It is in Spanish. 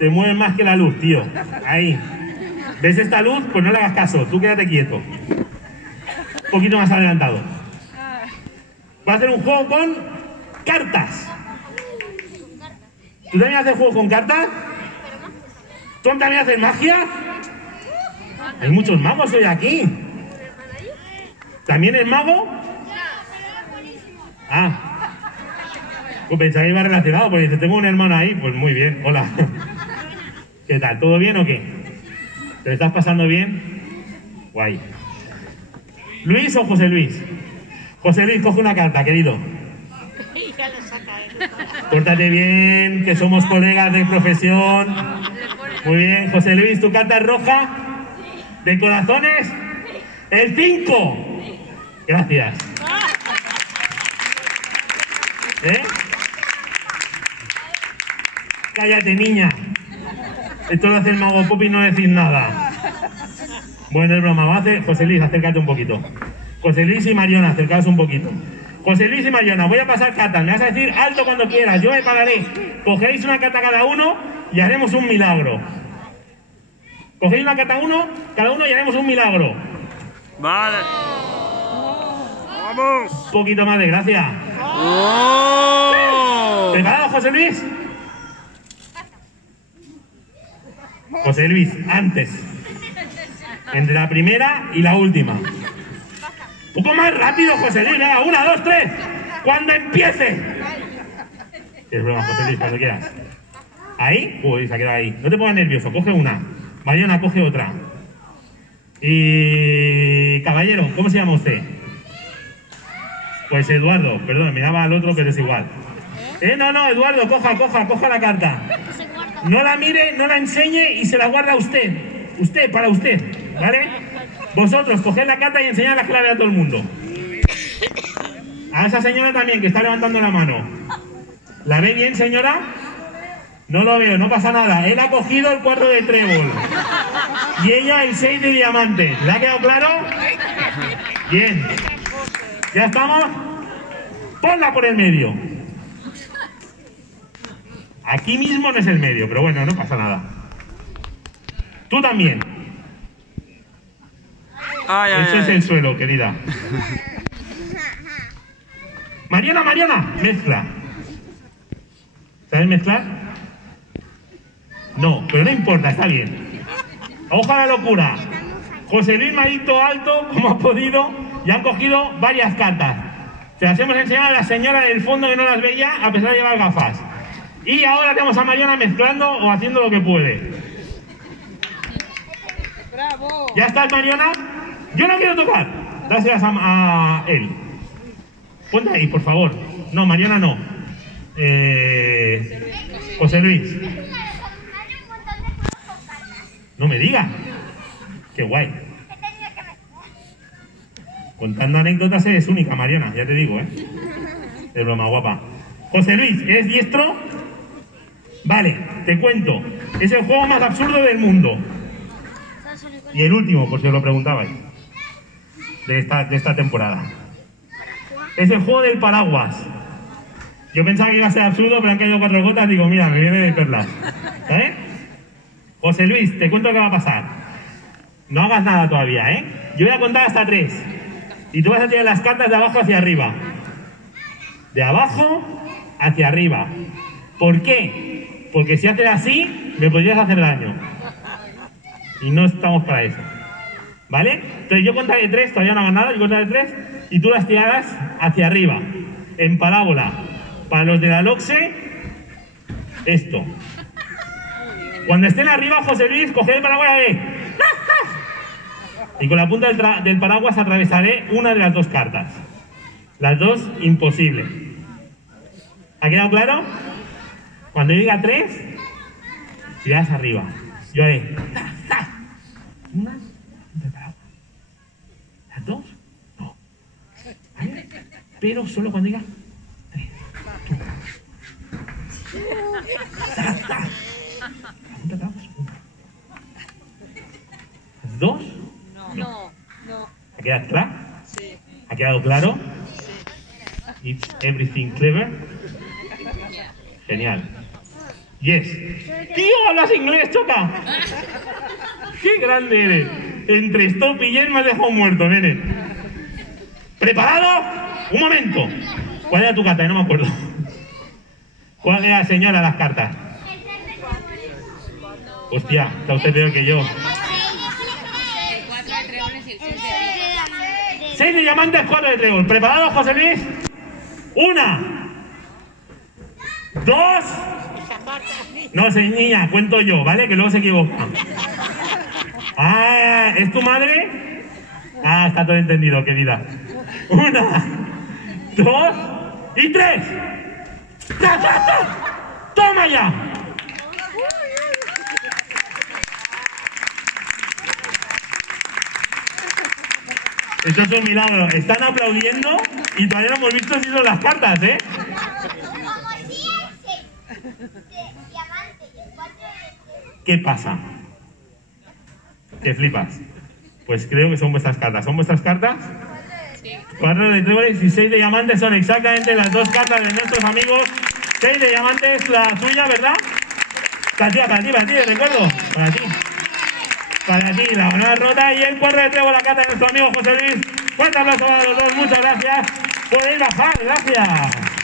Te mueves más que la luz, tío. Ahí. ¿Ves esta luz? Pues no le hagas caso. Tú quédate quieto. Un poquito más adelantado. Va a hacer un juego con cartas. ¿Tú también haces juegos con cartas? ¿Tú también haces magia? Hay muchos magos hoy aquí. ¿También es mago? Ah. Pues pensaba que iba relacionado, porque tengo un hermano ahí. Pues muy bien, hola. ¿Qué tal? ¿Todo bien o qué? ¿Te lo estás pasando bien? Guay. ¿Luis o José Luis? José Luis, coge una carta, querido. Pórtate bien, que somos colegas de profesión. Muy bien, José Luis, tu carta es roja. ¿De corazones? ¡El 5! Gracias. ¿Eh? Cállate, niña. Esto lo hace el mago Pop y no decís nada. Bueno, es broma. José Luis, acércate un poquito. José Luis y Mariona, acercaos un poquito. José Luis y Mariona, voy a pasar cartas. Me vas a decir alto cuando quieras. Yo me pararé. Cogéis una carta cada uno y haremos un milagro. Cogéis una carta cada uno y haremos un milagro. Vale. Vamos. Un poquito más de gracia. ¿Preparado, José Luis? José Luis, antes. Entre la primera y la última. Un poco más rápido, José Luis. Venga, 1, 2, 3. ¡Cuando empiece! Es broma, José Luis, cuando quieras. ¿Ahí? Uy, se ha quedado ahí. No te pongas nervioso, coge una. Mariona, coge otra. Y... caballero, ¿cómo se llama usted? Pues Eduardo, perdón, miraba al otro, pero es igual. No, Eduardo, coja la carta. No la mire, no la enseñe y se la guarda usted. Usted, para usted, ¿vale? Vosotros, coged la carta y enseñad la clave a todo el mundo. A esa señora también, que está levantando la mano. ¿La ve bien, señora? No lo veo, no pasa nada. Él ha cogido el 4 de trébol. Y ella el 6 de diamante. ¿Le ha quedado claro? Bien. ¿Ya estamos? Ponla por el medio. Aquí mismo no es el medio, pero bueno, no pasa nada. Tú también. Eso es el suelo, querida. Mariona, mezcla. ¿Sabes mezclar? No, pero no importa, está bien. Ojo a la locura. José Luis Marito alto, como ha podido, y han cogido varias cartas. Se las hemos enseñado a la señora del fondo que no las veía, a pesar de llevar gafas. Y ahora tenemos a Mariona mezclando o haciendo lo que puede. ¡Bravo! ¿Ya estás, Mariona? Yo no quiero tocar. Dáselas a él. Ponte ahí, por favor. No, Mariona no. José Luis. No me diga. Qué guay. Contando anécdotas eres única, Mariona, ya te digo, ¿eh? Es broma, guapa. José Luis, ¿eres diestro? Vale, te cuento. Es el juego más absurdo del mundo. Y el último, por si os lo preguntabais. De esta temporada. Es el juego del paraguas. Yo pensaba que iba a ser absurdo, pero han caído 4 gotas. Digo, mira, me viene de perlas. ¿Eh? José Luis, te cuento qué va a pasar. No hagas nada todavía, ¿eh? Yo voy a contar hasta 3. Y tú vas a tirar las cartas de abajo hacia arriba. De abajo hacia arriba. ¿Por qué? Porque si haces así, me podrías hacer daño. Y no estamos para eso. ¿Vale? Entonces yo contaré 3, todavía no hagas nada, yo contaré 3 y tú las tirarás hacia arriba, en parábola. Para los de la LOXE, esto. Cuando estén arriba, José Luis, coge el paraguas de... Y con la punta del paraguas atravesaré una de las 2 cartas. Las 2, imposible. ¿Ha quedado claro? Cuando yo diga 3, tirarás arriba. Yo haré... Una del paraguas. ¿Las 2? No. ¿Vale? Pero solo cuando diga 3. ¿Las 2? No. ¿Ha quedado claro? Sí. ¿Ha quedado claro? It's everything clever. Genial. Yes. ¡Tío, hablas inglés, choca! ¡Qué grande eres! Entre stop y yes me has dejado muerto, nene. ¿Preparado? Un momento. ¿Cuál era tu carta? No me acuerdo. ¿Cuál era, señora, las cartas? Hostia, está usted peor que yo. 4 de tréboles y el 6 de 6 de diamantes, 4 de trébol. ¿Preparados, José Luis? 1, 2. No, niña, cuento yo, ¿vale? Que luego se equivoca. Ah, ¿es tu madre? Ah, está todo entendido, querida. 1, 2 y 3. ¡Ta, ta, ta! ¡Toma ya! Esto es un milagro. Están aplaudiendo y todavía no hemos visto si son las cartas, ¿eh? ¿Qué pasa? ¿Qué flipas? Pues creo que son vuestras cartas. ¿Son vuestras cartas? 4 de tréboles y 6 de diamantes son exactamente las 2 cartas de nuestros amigos. 6 de diamantes, la tuya, ¿verdad? Para ti, de recuerdo. Para ti. Para ti, la moneda rota. Y el 4 de trébol, la carta de nuestro amigo José Luis. Fuerte aplauso a los dos, muchas gracias. Podéis bajar, gracias.